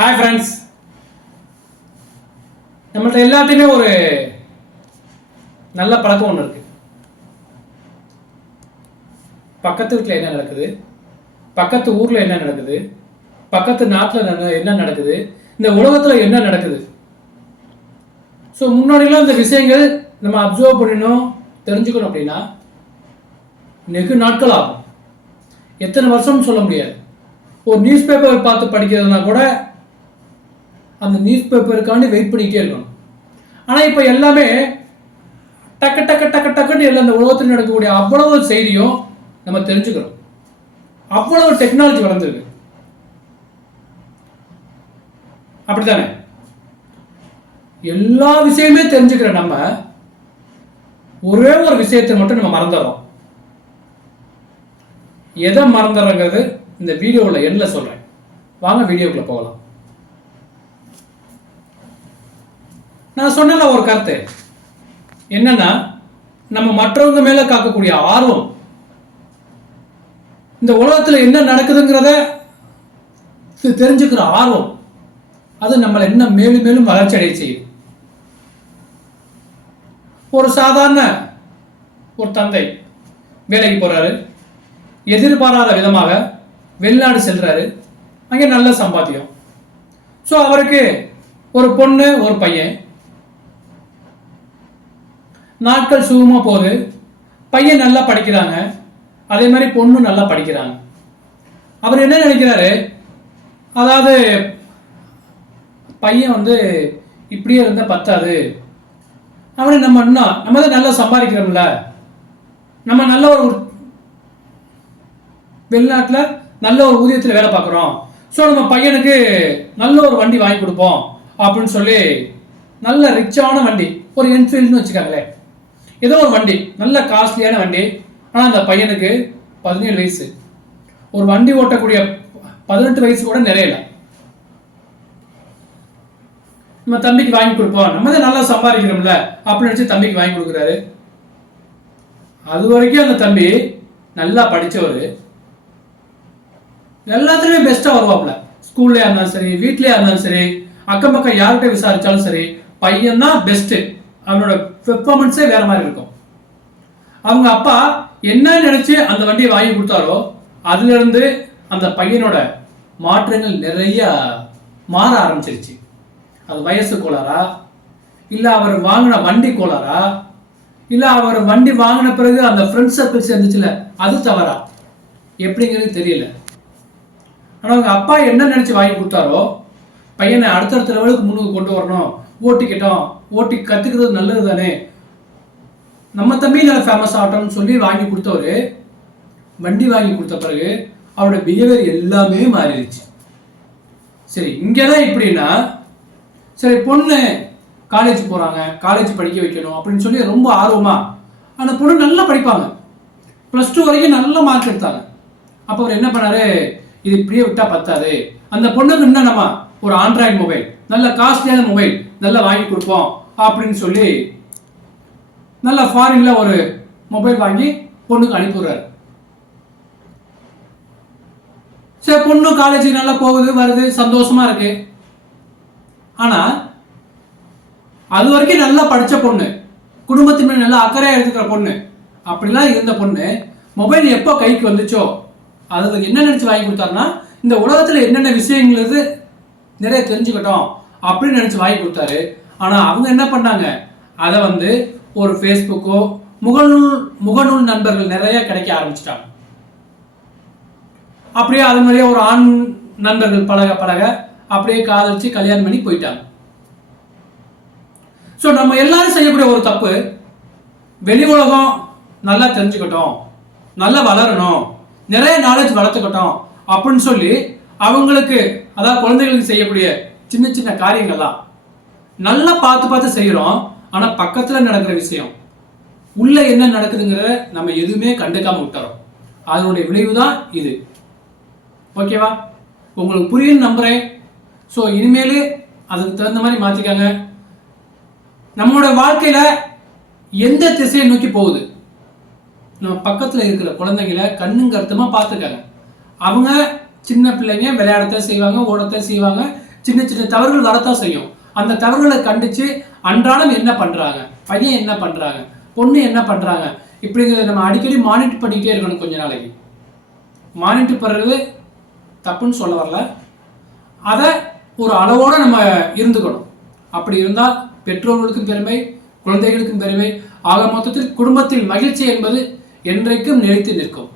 Hi friends, நம்மள்ட்ட எல்லாத்தையுமே ஒரு நல்ல பழக்கம் ஒன்று இருக்குது. பக்கத்து வீட்டில் என்ன நடக்குது, பக்கத்து ஊரில் என்ன நடக்குது, பக்கத்து நாட்டில் என்ன நடக்குது, இந்த உலகத்தில் என்ன நடக்குது. ஸோ முன்னாடிலாம் இந்த விஷயங்கள் நம்ம அப்சர்வ் பண்ணணும், தெரிஞ்சுக்கணும் அப்படின்னா வெகு நாட்கள் ஆகும். எத்தனை வருஷம்னு சொல்ல முடியாது. ஒரு நியூஸ் பேப்பர் பார்த்து படிக்கிறதுனா கூட அந்த நியூஸ் பேப்பருக்காண்டி வெயிட் பண்ணிக்கிட்டே இருக்கணும். ஆனால் இப்போ எல்லாமே டக்கு டக்கு டக்கு டக்குன்னு எல்லாம் இந்த உலகத்தில் நடக்கக்கூடிய அவ்வளவு செய்தியும் நம்ம தெரிஞ்சுக்கிறோம். அவ்வளவு டெக்னாலஜி வளர்ந்துருக்கு. அப்படித்தானே? எல்லா விஷயமே தெரிஞ்சுக்கிற நம்ம ஒரே ஒரு விஷயத்தை மட்டும் நம்ம மறந்துடுறோம். எதை மறந்துடுறோங்கிறது இந்த வீடியோவில் எண்ணில் சொல்கிறேன். வாங்க வீடியோக்குள்ள போகலாம். நான் சொன்ன ஒரு கருத்து என்னன்னா, நம்ம மற்றவங்க மேல காக்கக்கூடிய ஆர்வம், இந்த உலகத்தில் என்ன நடக்குதுங்கிறத தெரிஞ்சுக்கிற ஆர்வம், அது நம்மளை இன்னும் மேலும் மேலும் வளர்ச்சி அடைய செய்யும். ஒரு சாதாரண ஒரு தந்தை வேலைக்கு போறாரு, எதிர்பாராத விதமாக வெளிநாடு செல்றாரு, அங்கே நல்ல சம்பாத்தியம். ஸோ அவருக்கு ஒரு பொண்ணு ஒரு பையன். நாட்கள் சுகமா போகுது. பையன் நல்லா படிக்கிறாங்க, அதே மாதிரி பொண்ணு நல்லா படிக்கிறாங்க. அவர் என்ன நினைக்கிறாரு, அதாவது பையன் இப்படியே இருந்தா பத்தாது, அவனை நம்ம தான் நல்லா சம்பாதிக்கிறோம்ல, நம்ம நல்ல ஒரு வெளிநாட்டில் நல்ல ஒரு ஊதியத்தில் வேலை பார்க்குறோம், ஸோ நம்ம பையனுக்கு நல்ல ஒரு வண்டி வாங்கி கொடுப்போம் அப்படின்னு சொல்லி, நல்ல ரிச்சான வண்டி, ஒரு என்ஃபீல்டுன்னு வச்சுக்காங்களே, ஏதோ ஒரு வண்டி, நல்ல காஸ்ட்லியான வண்டி. ஆனால் அந்த பையனுக்கு 17 வயசு, ஒரு வண்டி ஓட்டக்கூடிய 18 வயசு கூட நிறையல. நம்ம தம்பிக்கு வாங்கி கொடுப்போம், நம்ம தான் நல்லா சம்பாதிக்கிறோம்ல அப்படின்னு நினைச்சு தம்பிக்கு வாங்கி கொடுக்குறாரு. அது வரைக்கும் அந்த தம்பி நல்லா படித்தவர், எல்லாத்துலேயுமே பெஸ்ட்டாக வருவாப்புல. ஸ்கூல்லையா இருந்தாலும் சரி, வீட்லேயா இருந்தாலும் சரி, அக்கம் பக்கம் யார்கிட்ட விசாரிச்சாலும் சரி, பையன் தான் பெஸ்ட்டு. அவனோட பெர்ஃபார்மன்ஸே வேற மாதிரி இருக்கும். அவங்க அப்பா என்ன நினைச்சு அந்த வண்டியை வாங்கி கொடுத்தாரோ அதுல இருந்து அந்த பையனோட மாற்றங்கள் நிறைய மாற ஆரம்பிச்சிருச்சு. அது வயசு கோளாரா, இல்ல அவர் வாங்கின வண்டி கோளாரா, இல்ல அவர் வண்டி வாங்கின பிறகு அந்த ஃப்ரெண்ட் சர்க்கிள் சேர்ந்துச்சுல அது தவறா, எப்படிங்கிறது தெரியல. ஆனா அவங்க அப்பா என்ன நினைச்சு வாங்கி கொடுத்தாரோ, பையனை அடுத்தடுத்த லெவலுக்கு முன்னுக்கு கொண்டு வரணும், ஓட்டிக்கிட்டோம், ஓட்டி கத்துக்கிறது நல்லது தானே, நம்ம தம்பி நல்ல ஃபேமஸ் ஆகட்டும்னு சொல்லி வாங்கி கொடுத்தவரு, வண்டி வாங்கி கொடுத்த பிறகு அவரோட பிஹேவியர் எல்லாமே மாறிடுச்சு. சரி, இங்கதான் இப்படின்னா, சரி பொண்ணு காலேஜ் போறாங்க, காலேஜ் படிக்க வைக்கணும் அப்படின்னு சொல்லி ரொம்ப ஆர்வமா அந்த பொண்ணு நல்லா படிப்பாங்க, +2 வரைக்கும் நல்ல மார்க் எடுத்தாங்க. அப்போ அவர் என்ன பண்ணாரு, இது இப்படியே விட்டா பத்தாது, அந்த பொண்ணுக்கு இன்னும் நம்ம ஒரு ஆண்ட்ராய்டு மொபைல், நல்ல காஸ்ட்லியான மொபைல் நல்லா வாங்கி கொடுப்போம் அப்படின்னு சொல்லி நல்ல ஃபாரின்ல ஒரு மொபைல் வாங்கி பொண்ணுக்கு அனுப்பிடுறாரு. சரி, பொண்ணு காலேஜ் நல்லா போகுது வருது, சந்தோஷமா இருக்கு. ஆனா அது வரைக்கும் நல்லா படிச்ச பொண்ணு, குடும்பத்தின் மேல நல்லா அக்கறையா எடுத்துக்கிற பொண்ணு, அப்படிலாம் இருந்த பொண்ணு மொபைல் எப்போ கைக்கு வந்துச்சோ அதுல என்ன நினைச்சு வாங்கி கொடுத்தாருன்னா, இந்த உலகத்துல என்னென்ன விஷயங்கள் நிறைய தெரிஞ்சுக்கிட்டோம் அப்படின்னு நினைச்சு வாங்கி கொடுத்தாரு. ஆனா அவங்க என்ன பண்ணாங்க, அதை ஒரு ஃபேஸ்புக்கோ முகநூல் நண்பர்கள் நிறைய கிடைக்க ஆரம்பிச்சிட்டாங்க. அப்படியே அது மாதிரியே ஒரு ஆண் நண்பர்கள் பழக பழக அப்படியே காதலிச்சு கல்யாணம் பண்ணி போயிட்டாங்க. ஸோ நம்ம எல்லாரும் செய்யக்கூடிய ஒரு தப்பு, வெளி உலகம் நல்லா தெரிஞ்சுக்கிட்டோம், நல்லா வளரணும், நிறைய நாலேஜ் வளர்த்துக்கிட்டோம் அப்படின்னு சொல்லி அவங்களுக்கு, அதாவது குழந்தைகளுக்கு செய்யக்கூடிய சின்ன சின்ன காரியங்கள்லாம் நல்லா பார்த்து பார்த்து செய்கிறோம். ஆனால் பக்கத்தில் நடக்கிற விஷயம், உள்ள என்ன நடக்குதுங்கிறத நம்ம எதுவுமே கண்டுக்காம விட்டுறோம். அதனுடைய விளைவு தான் இது. ஓகேவா? உங்களுக்கு புரியுன்னு நம்புறேன். ஸோ இனிமேல் அதுக்கு தகுந்த மாதிரி மாற்றிக்காங்க. நம்மளோட வாழ்க்கையில் எந்த திசையை நோக்கி போகுது, நம்ம பக்கத்தில் இருக்கிற குழந்தைங்களை கண்ணும் கருத்துமா பார்த்துக்காங்க. அவங்க சின்ன பிள்ளைங்க விளையாடத்தான் செய்வாங்க, ஓடத்தான் செய்வாங்க, சின்ன சின்ன தவறுகள் வரத்தான் செய்யும். அந்த தவறுகளை கண்டிச்சு அன்றாடம் என்ன பண்றாங்க, பையன் என்ன பண்றாங்க, பொண்ணு என்ன பண்றாங்க, இப்படிங்கிறத நம்ம அடிக்கடி மானிட்டர் பண்ணிக்கிட்டே இருக்கணும். கொஞ்ச நாளைக்கு மானிட்டர் பண்ணுறது தப்புன்னு சொல்ல வரல, அதை ஒரு அளவோடு நம்ம இருந்துக்கணும். அப்படி இருந்தால் பெற்றோர்களுக்கும் பெருமை, குழந்தைகளுக்கும் பெருமை. ஆக மொத்தத்தில் குடும்பத்தில் மகிழ்ச்சி என்பது என்றைக்கும் நிலைத்து நிற்கும்.